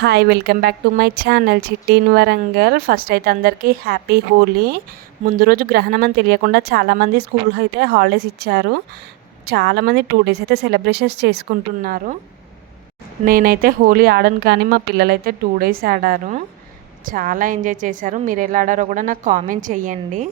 Hi welcome back to my channel చిట్టి in Warangal. First అయితే అందరికీ హ్యాపీ హోలీ. ముందు రోజు గ్రహణం అని తెలియకుండా చాలామంది స్కూల్ అయితే హాలిడేస్ ఇచ్చారు. చాలామంది 2 days అయితే సెలబ్రేషన్స్ చేసుకుంటున్నారు. నేనైతే హోలీ ఆడను, కానీ మా పిల్లలైతే 2 days ఆడారు. చాలా ఎంజాయ్ చేశారు. మీరు ఎలా ఆడారో కూడా నాకు కామెంట్ చేయండి.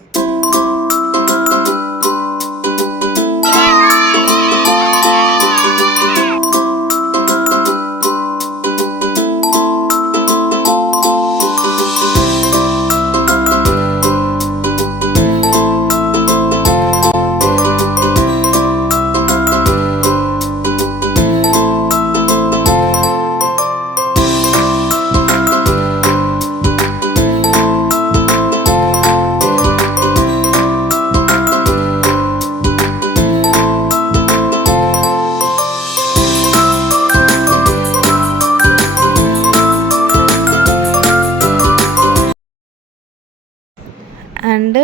అండ్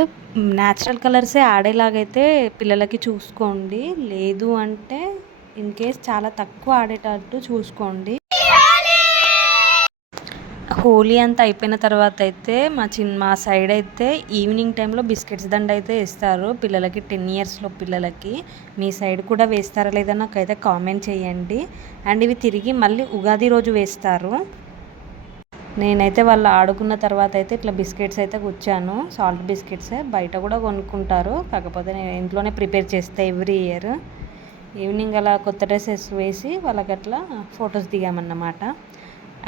న్యాచురల్ కలర్సే ఆడేలాగైతే పిల్లలకి చూసుకోండి. లేదు అంటే ఇన్ కేస్ చాలా తక్కువ ఆడేటట్టు చూసుకోండి. హోలీ అంతా అయిపోయిన తర్వాత అయితే మా సైడ్ అయితే ఈవినింగ్ టైంలో బిస్కెట్స్ దండ అయితే వేస్తారు పిల్లలకి, 10 years పిల్లలకి. మీ సైడ్ కూడా వేస్తారా లేదా నాకైతే కామెంట్ చేయండి. అండ్ ఇవి తిరిగి మళ్ళీ ఉగాది రోజు వేస్తారు. నేనైతే వాళ్ళు ఆడుకున్న తర్వాత అయితే ఇట్లా బిస్కెట్స్ అయితే కూర్చాను. సాల్ట్ బిస్కెట్సే, బయట కూడా కొనుక్కుంటారు, కాకపోతే నేను ఇంట్లోనే ప్రిపేర్ చేస్తే ఎవ్రీ ఇయర్. ఈవినింగ్ అలా కొత్త డ్రెస్సెస్ వేసి వాళ్ళకి అట్లా ఫొటోస్ దిగామన్నమాట.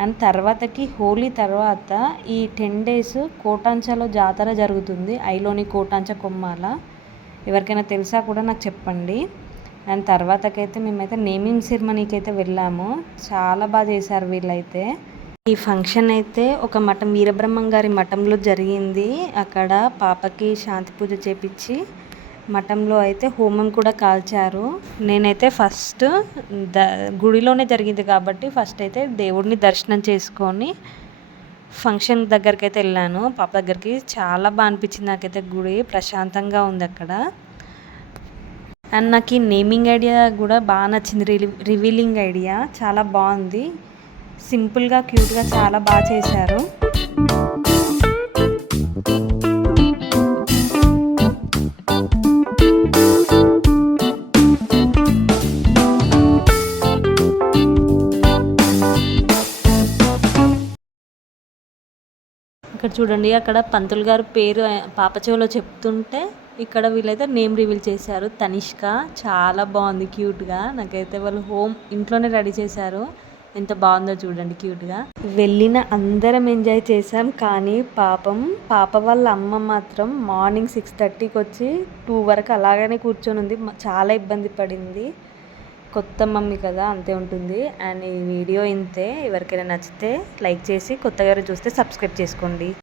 అండ్ తర్వాతకి హోలీ తర్వాత ఈ 10 days కోటాంచలో జాతర జరుగుతుంది. ఐలోని కోటాంచ కొమ్మాల. ఎవరికైనా తెలుసా కూడా నాకు చెప్పండి. అండ్ తర్వాతకైతే మేమైతే నేమింగ్ సెరమనీకి అయితే వెళ్ళాము. చాలా బాగా చేశారు వీళ్ళైతే. ఈ ఫంక్షన్ అయితే ఒక మఠం, వీరబ్రహ్మం గారి మఠంలో జరిగింది. అక్కడ పాపకి శాంతి పూజ చేపించి మఠంలో అయితే హోమం కూడా కాల్చారు. నేనైతే ఫస్ట్ గుడిలోనే జరిగింది కాబట్టి ఫస్ట్ అయితే దేవుడిని దర్శనం చేసుకొని ఫంక్షన్ దగ్గరికి అయితే వెళ్ళాను. పాప దగ్గరికి. చాలా బాగా అనిపించింది నాకైతే. గుడి ప్రశాంతంగా ఉంది అక్కడ. అండ్ నాకు ఈ నేమింగ్ ఐడియా కూడా బాగా నచ్చింది. రివీలింగ్ ఐడియా చాలా బాగుంది. సింపుల్గా, క్యూట్గా చాలా బాగా చేశారు. ఇక్కడ చూడండి, అక్కడ పంతులు గారు పేరు పాప చెవిలో చెప్తుంటే ఇక్కడ వీళ్ళైతే నేమ్ రివీల్ చేశారు. తనిష్క. చాలా బాగుంది క్యూట్గా. నాకైతే వాళ్ళు ఇంట్లోనే రెడీ చేశారు. ఎంత బాగుందో చూడండి క్యూట్గా. వెళ్ళిన అందరం ఎంజాయ్ చేసాం, కానీ పాప వాళ్ళ అమ్మ మాత్రం మార్నింగ్ 6:30కి వచ్చి 2 వరకు అలాగనే కూర్చొని ఉంది. చాలా ఇబ్బంది పడింది. కొత్త మమ్మీ కదా, అంతే ఉంటుంది. అండ్ ఈ వీడియో ఇంతే. ఎవరికైనా నచ్చితే లైక్ చేసి, కొత్తగా చూస్తే సబ్స్క్రైబ్ చేసుకోండి.